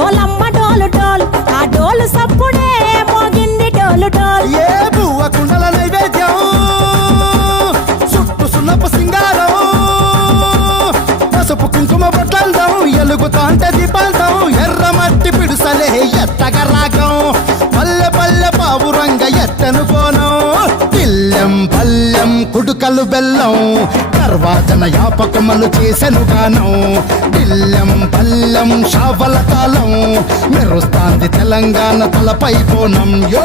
డోలమ్మ డోలు డోల్ ఆ డోలు సప్పుడే మోగింది డోలు డోల్. ఏ బువ్వ కుండల నైవేద్యం? చుట్టు సున్నపు సింగారం. పసుపు కుంకుమ బొట్లందం ఎలుగుతాంటే దీపాంతం ఎర్ర మట్టి పిడుసలే ఎత్తగ రాగం. పల్లె పల్లె పావురంగ ఎత్తను పల్లెం కుడుకలు బెల్లం తర్వాతన యాపకమలు చేసెను గానం. పిల్లెం పల్లెం షావల కాలం మెరుస్తాంది తెలంగాణ తలపై కోణం యో